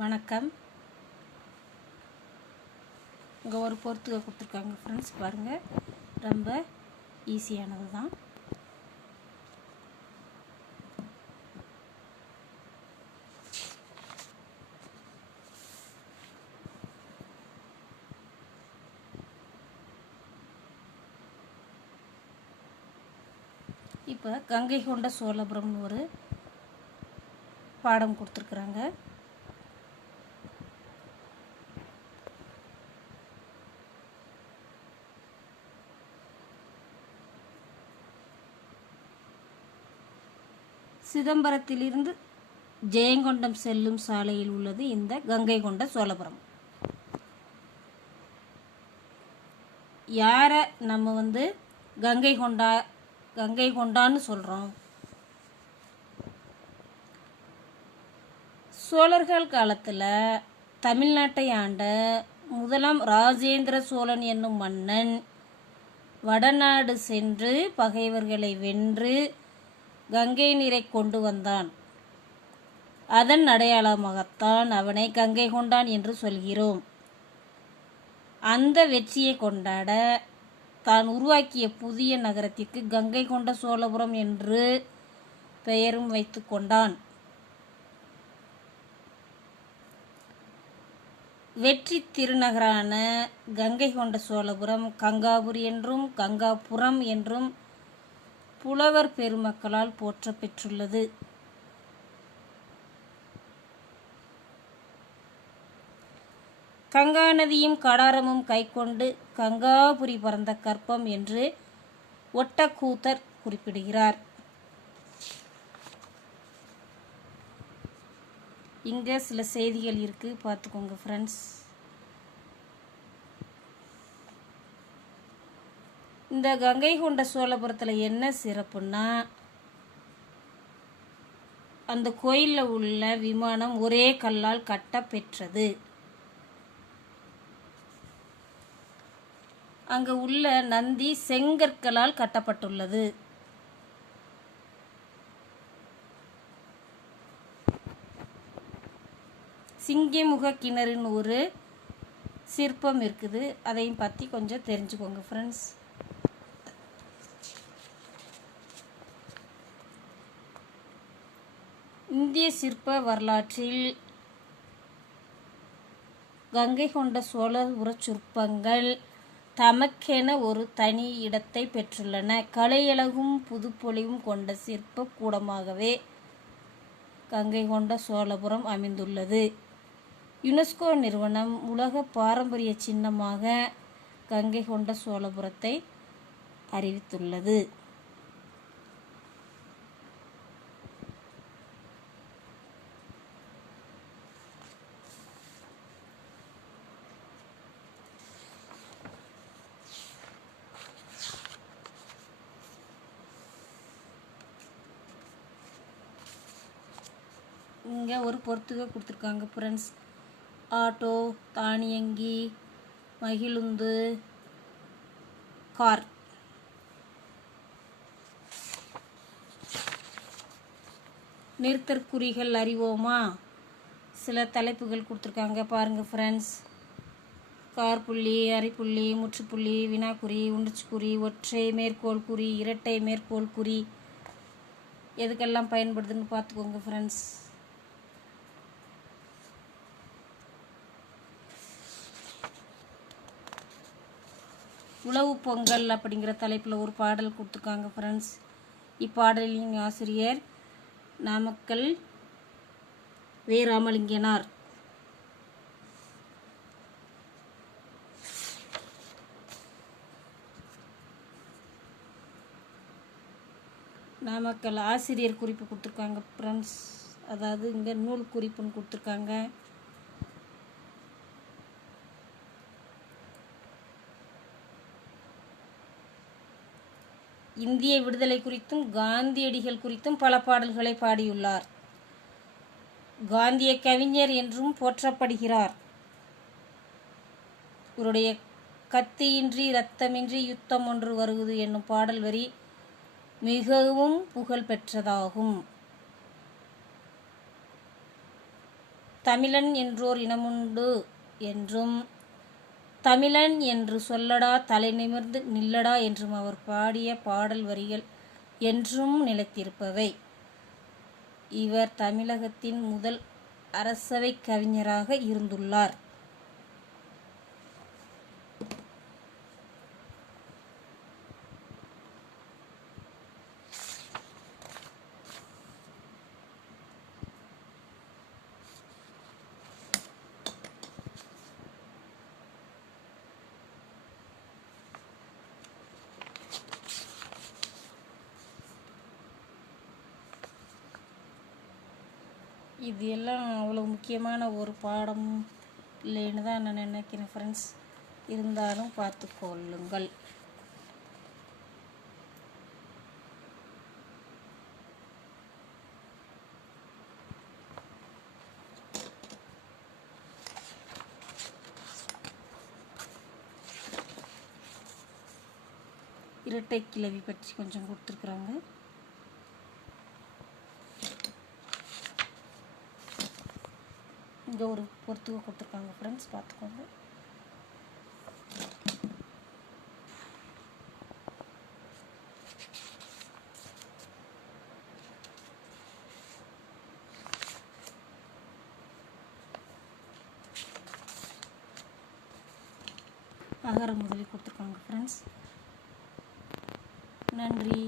வணக்கம். இங்கே ஒரு பொறுத்துக்க கொடுத்துருக்காங்க ஃப்ரெண்ட்ஸ் பாருங்கள் ரொம்ப ஈஸியானது தான். இப்போ கங்கை கொண்ட சோழபுரம்னு ஒரு பாடம் கொடுத்துருக்குறாங்க. சிதம்பரத்திலிருந்து ஜெயங்கொண்டம் செல்லும் சாலையில் உள்ளது இந்த கங்கை கொண்ட சோழபுரம். யாரை நம்ம வந்து கங்கை கொண்டா கங்கை கொண்டான்னு சொல்கிறோம் சோழர்கள் காலத்தில் தமிழ்நாட்டை ஆண்ட முதலாம் ராஜேந்திர சோழன் என்னும் மன்னன் வடநாடு சென்று பகைவர்களை வென்று கங்கை நீரை கொண்டு வந்தான். அதன் அடையாளமாகத்தான் அவனை கங்கை கொண்டான் என்று சொல்கிறோம். அந்த வெற்றியை கொண்டாட தான் உருவாக்கிய புதிய நகரத்திற்கு கங்கை கொண்ட சோழபுரம் என்று பெயரும் வைத்து கொண்டான். வெற்றி திருநகரான கங்கை கொண்ட சோழபுரம் கங்காபுரி என்றும் கங்காபுரம் என்றும் புலவர் பெருமக்களால் போற்ற பெற்றுள்ளது கங்கா நதியும் கடாரமும் கைக்கொண்டு கங்காபுரி பறந்த கற்பம் என்று ஒட்டக்கூத்தர் குறிப்பிடுகிறார். இங்கே சில செய்திகள் இருக்குது பார்த்துக்கோங்க ஃப்ரெண்ட்ஸ் இந்த கங்கை கொண்ட சோழபுரத்தில் என்ன சிறப்புன்னா அந்த கோயிலில் உள்ள விமானம் ஒரே கல்லால் கட்டப்பெற்றது. அங்கு உள்ள நந்தி செங்கற்களால் கட்டப்பட்டுள்ளது. சிங்கமுக கிணறுன்னு ஒரு சிற்பம் இருக்குது. அதையும் பற்றி கொஞ்சம் தெரிஞ்சுக்கோங்க ஃப்ரெண்ட்ஸ் இந்திய சிற்ப வரலாற்றில் கங்கை கொண்ட சோழபுர சிற்பங்கள் தமக்கென ஒரு தனி இடத்தை பெற்றுள்ளன. கலையழகும் புதுப்பொலிவும் கொண்ட சிற்ப கூடமாகவே கங்கை கொண்ட சோழபுரம் அமைந்துள்ளது. யுனெஸ்கோ நிறுவனம் உலக பாரம்பரிய சின்னமாக கங்கை கொண்ட சோழபுரத்தை அறிவித்துள்ளது. இங்கே ஒரு பொறுத்துக கொடுத்துருக்காங்க. ஃப்ரெண்ட்ஸ் ஆட்டோ தானியங்கி மகிழுந்து கார் நிறுத்தற்குறிகள் அறிவோமா? சில தலைப்புகள் கொடுத்துருக்காங்க பாருங்கள் ஃப்ரெண்ட்ஸ் கார் புள்ளி அரைப்புள்ளி முற்றுப்புள்ளி வினாக்குறி உண்டுச்சுக்குறி ஒற்றை மேற்கோள் குறி இரட்டை மேற்கோள் குறி. எதுக்கெல்லாம் பயன்படுதுன்னு பார்த்துக்கோங்க ஃப்ரெண்ட்ஸ் உழவு பொங்கல் அப்படிங்கிற தலைப்பில் ஒரு பாடல் கொடுத்துருக்காங்க ஃப்ரெண்ட்ஸ் இப்பாடலின் ஆசிரியர் நாமக்கல் வே ராமலிங்கனார் நாமக்கல் ஆசிரியர் குறிப்பு கொடுத்துருக்காங்க ஃப்ரெண்ட்ஸ் அதாவது இங்கே நூல் குறிப்புன்னு கொடுத்துருக்காங்க. இந்திய விடுதலை குறித்தும் காந்தியடிகள் குறித்தும் பல பாடல்களை பாடியுள்ளார். காந்திய கவிஞர் என்றும் போற்றப்படுகிறார். இவருடைய கத்தியின்றி இரத்தமின்றி யுத்தம் ஒன்று வருவது என்னும் பாடல் வரி மிகவும் புகழ் பெற்றதாகும். தமிழன் என்றோர் இனமுண்டு என்றும் தமிழன் என்று சொல்லடா தலை நிமிர்ந்து நில்லடா என்றும் அவர் பாடிய பாடல் வரிகள் என்றும் நிலைத்திருப்பவை. இவர் தமிழகத்தின் முதல் அரசவை கவிஞராக இருந்துள்ளார். இது எல்லாம் அவ்வளோ முக்கியமான ஒரு பாடம் இல்லைன்னு தான் நான் நினைக்கிறேன் ஃப்ரெண்ட்ஸ் இருந்தாலும் பார்த்து கொள்ளுங்கள். இரட்டை கிளவி பற்றி கொஞ்சம் கொடுத்துருக்குறாங்க. இங்கே ஒரு பொறுத்துக்க கொடுத்துருக்காங்க ஃப்ரெண்ட்ஸ் பார்த்துக்கோங்க அகர முதலி கொடுத்துருக்காங்க ஃப்ரெண்ட்ஸ் நன்றி.